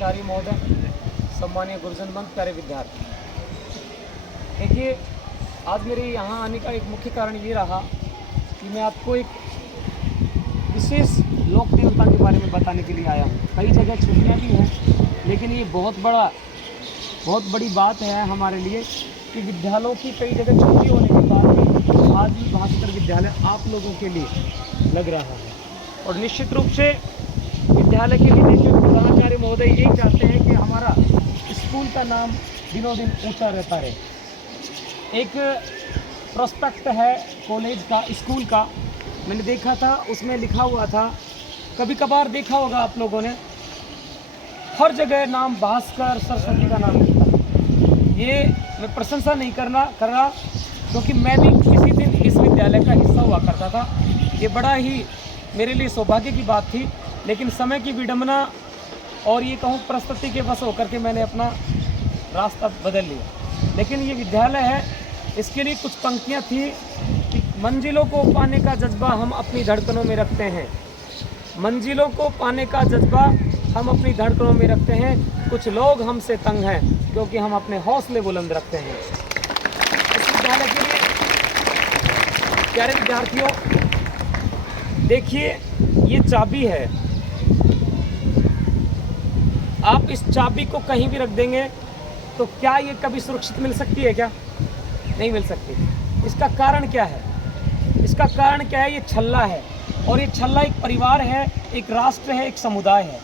प्राचार्य महोदय, सम्मानीय गुरुजन बंधु, प्यारे विद्यार्थी। देखिए, आज मेरे यहाँ आने का एक मुख्य कारण ये रहा कि मैं आपको एक विशेष लोक देवता के बारे में बताने के लिए आया हूँ। कई जगह छुट्टियाँ भी हैं, लेकिन ये बहुत बड़ी बात है हमारे लिए कि विद्यालयों की कई जगह छुट्टी होने के बाद भी आज भी भास्कर विद्यालय आप लोगों के लिए लग रहा है। और निश्चित रूप से विद्यालय के लिए देखिए, प्राचार्य महोदय यही चाहते हैं कि हमारा स्कूल का नाम दिनों दिन ऊँचा रहता रहे। एक प्रोस्पेक्ट है कॉलेज का, स्कूल का, मैंने देखा था, उसमें लिखा हुआ था, कभी कभार देखा होगा आप लोगों ने, हर जगह नाम भास्कर सरस्वती का नाम लिखा है। ये मैं प्रशंसा नहीं कर रहा, क्योंकि मैं भी किसी दिन इस विद्यालय का हिस्सा हुआ करता था। ये बड़ा ही मेरे लिए सौभाग्य की बात थी, लेकिन समय की विडंबना और ये कहूँ परिस्थिति के वश होकर के मैंने अपना रास्ता बदल लिया। लेकिन ये विद्यालय है, इसके लिए कुछ पंक्तियाँ थी कि मंजिलों को पाने का जज्बा हम अपनी धड़कनों में रखते हैं। मंजिलों को पाने का जज्बा हम अपनी धड़कनों में रखते हैं। कुछ लोग हमसे तंग हैं क्योंकि हम अपने हौसले बुलंद रखते हैं। इस विद्यालय के लिए प्यारे विद्यार्थियों, देखिए, ये चाबी है। आप इस चाबी को कहीं भी रख देंगे तो क्या ये कभी सुरक्षित मिल सकती है? क्या नहीं मिल सकती। इसका कारण क्या है? इसका कारण क्या है? ये छल्ला है, और ये छल्ला एक परिवार है, एक राष्ट्र है, एक समुदाय है।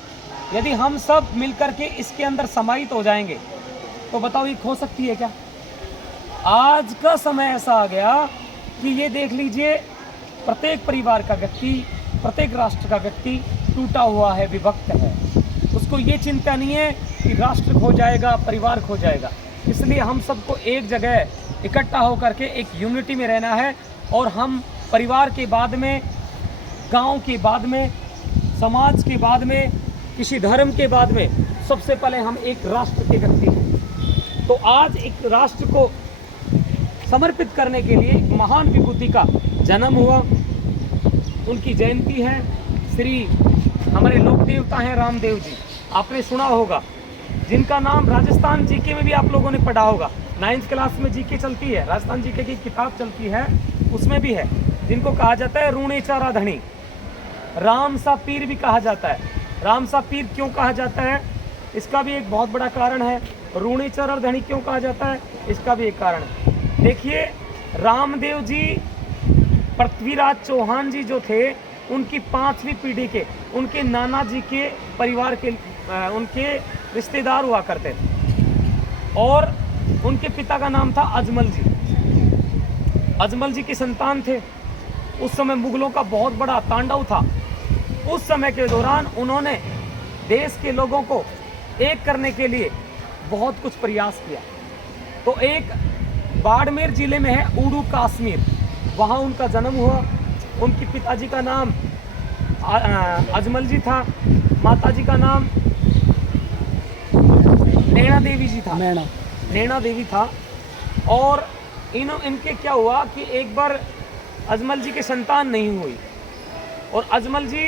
यदि हम सब मिलकर के इसके अंदर समाहित हो जाएंगे तो बताओ, ये खो सकती है क्या? आज का समय ऐसा आ गया कि ये देख लीजिए, प्रत्येक परिवार का व्यक्ति, प्रत्येक राष्ट्र का व्यक्ति टूटा हुआ है, विभक्त है। उसको ये चिंता नहीं है कि राष्ट्र खो जाएगा, परिवार खो जाएगा। इसलिए हम सबको एक जगह इकट्ठा होकर के एक यूनिटी में रहना है, और हम परिवार के बाद में, गांव के बाद में, समाज के बाद में, किसी धर्म के बाद में, सबसे पहले हम एक राष्ट्र के व्यक्ति हैं। तो आज एक राष्ट्र को समर्पित करने के लिए एक महान विभूति का जन्म हुआ, उनकी जयंती है। श्री हमारे लोक देवता हैं रामदेव जी, आपने सुना होगा, जिनका नाम राजस्थान जीके में भी आप लोगों ने पढ़ा होगा। 9th क्लास में जीके चलती है, राजस्थान जीके की किताब चलती है, उसमें भी है। जिनको कहा जाता है रूणे चारा धनी, राम सा पीर भी कहा जाता है। राम सा पीर क्यों कहा जाता है? इसका भी एक बहुत बड़ा कारण है। रूणे चारा धनी क्यों कहा जाता है? इसका भी एक कारण है। देखिए, रामदेव जी, पृथ्वीराज चौहान जी जो थे, उनकी 5वीं पीढ़ी के, उनके नाना जी के परिवार के उनके रिश्तेदार हुआ करते थे, और उनके पिता का नाम था अजमल जी। अजमल जी की संतान थे। उस समय मुगलों का बहुत बड़ा तांडव था। उस समय के दौरान उन्होंने देश के लोगों को एक करने के लिए बहुत कुछ प्रयास किया। तो एक बाड़मेर जिले में है उड़ू कश्मीर, वहाँ उनका जन्म हुआ। उनके पिताजी का नाम अजमल जी था, माताजी का नाम नैना देवी जी था। नैना देवी था। और इनके क्या हुआ कि एक बार अजमल जी के संतान नहीं हुई, और अजमल जी,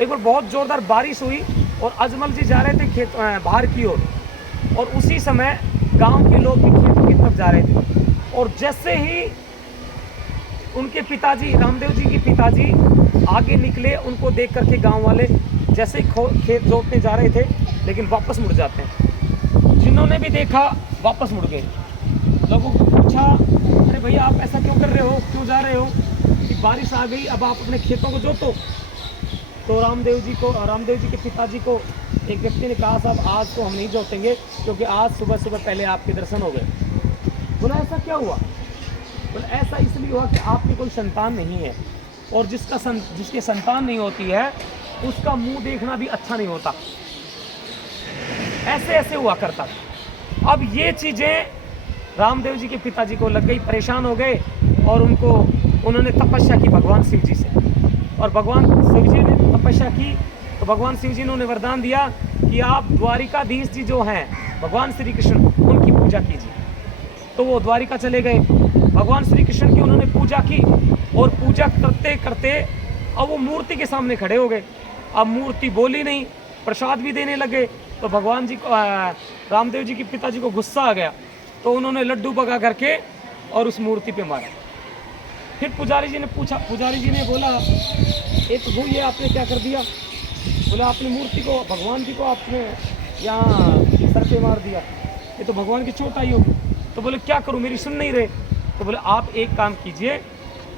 एक बार बहुत जोरदार बारिश हुई और अजमल जी जा रहे थे खेत बाहर की ओर, और उसी समय गांव के लोग भी खेतों की तरफ जा रहे थे। और जैसे ही उनके पिताजी, रामदेव जी के पिताजी आगे निकले, उनको देख करके गांव वाले जैसे ही खेत जोतने जा रहे थे, लेकिन वापस मुड़ जाते हैं। जिन्होंने भी देखा वापस मुड़ गए। लोगों को पूछा, अरे भैया आप ऐसा क्यों कर रहे हो, क्यों जा रहे हो? कि बारिश आ गई, अब आप अपने खेतों को जोतो। तो रामदेव जी के पिताजी को एक व्यक्ति ने कहा, साहब आज तो हम नहीं जोतेंगे, क्योंकि आज सुबह सुबह पहले आपके दर्शन हो गए। बोला ऐसा क्या हुआ? बोला ऐसा इसलिए हुआ कि आपकी कोई संतान नहीं है, और जिसके संतान नहीं होती है उसका मुंह देखना भी अच्छा नहीं होता। ऐसे ऐसे हुआ करता था। अब ये चीज़ें रामदेव जी के पिताजी को लग गई, परेशान हो गए, और उन्होंने तपस्या की भगवान शिव जी से, और भगवान शिव जी ने तपस्या की तो भगवान शिव जी ने उन्हें वरदान दिया कि आप द्वारिकाधीश जी जो हैं भगवान श्री कृष्ण, उनकी पूजा कीजिए। तो वो द्वारिका चले गए, भगवान श्री कृष्ण की उन्होंने पूजा की, और पूजा करते करते अब वो मूर्ति के सामने खड़े हो गए। अब मूर्ति बोली नहीं, प्रसाद भी देने लगे तो भगवान जी को रामदेव जी के पिताजी को गुस्सा आ गया, तो उन्होंने लड्डू पका करके और उस मूर्ति पे मारा। फिर पुजारी जी ने पूछा, पुजारी जी ने बोला, ए प्रभु ये आपने क्या कर दिया? बोला आपने मूर्ति को, भगवान जी को आपने यहाँ सर पे मार दिया, ये तो भगवान की चोट आई होगी। तो बोले क्या करूँ, मेरी सुन नहीं रहे। तो बोले आप एक काम कीजिए,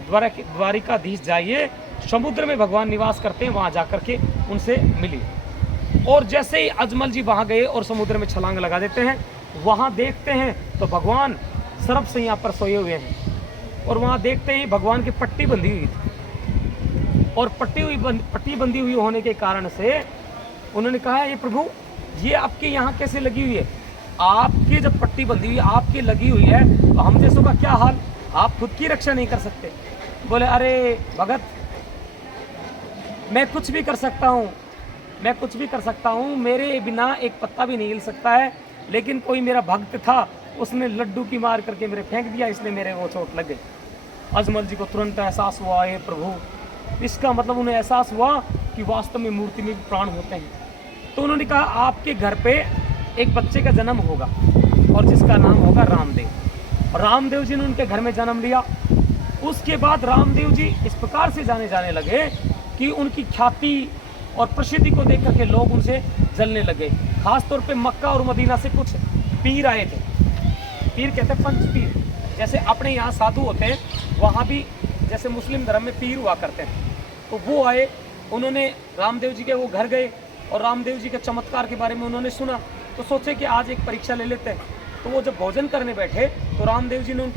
द्वारिकाधीश जाइए, समुद्र में भगवान निवास करते हैं, वहाँ जा करके उनसे मिलिए। और जैसे ही अजमल जी वहाँ गए और समुद्र में छलांग लगा देते हैं, वहाँ देखते हैं तो भगवान सर्प से यहाँ पर सोए हुए हैं, और वहाँ देखते ही भगवान की पट्टी बंधी हुई थी, और पट्टी बंधी हुई होने के कारण से उन्होंने कहा ये प्रभु ये आपके यहाँ कैसे लगी हुई है? आपकी जब पट्टी बंधी हुई आपकी लगी हुई है तो हम जैसों का क्या हाल, आप खुद की रक्षा नहीं कर सकते? बोले अरे भगत, मैं कुछ भी कर सकता हूँ, मैं कुछ भी कर सकता हूँ, मेरे बिना एक पत्ता भी नहीं हिल सकता है, लेकिन कोई मेरा भक्त था, उसने लड्डू की मार करके मेरे फेंक दिया, इसलिए मेरे वो चोट लग गई। अजमल जी को तुरंत एहसास हुआ, ये प्रभु, इसका मतलब उन्हें एहसास हुआ कि वास्तव में मूर्ति में भी प्राण होते हैं। तो उन्होंने कहा आपके घर पे एक बच्चे का जन्म होगा और जिसका नाम होगा रामदेव। रामदेव जी ने उनके घर में जन्म लिया। उसके बाद रामदेव जी इस प्रकार से जाने लगे कि उनकी ख्याति और प्रसिद्धि को देख करके लोग उनसे जलने लगे। खासतौर पे मक्का और मदीना से कुछ पीर आए थे, पीर कहते हैं पंच पीर, जैसे अपने यहाँ साधु होते हैं, वहाँ भी जैसे मुस्लिम धर्म में पीर हुआ करते हैं। तो वो आए, उन्होंने रामदेव जी के वो घर गए और रामदेव जी के चमत्कार के बारे में उन्होंने सुना, तो सोचे कि आज एक परीक्षा ले लेते हैं। तो वो जब भोजन करने बैठे तो रामदेव जी ने उनके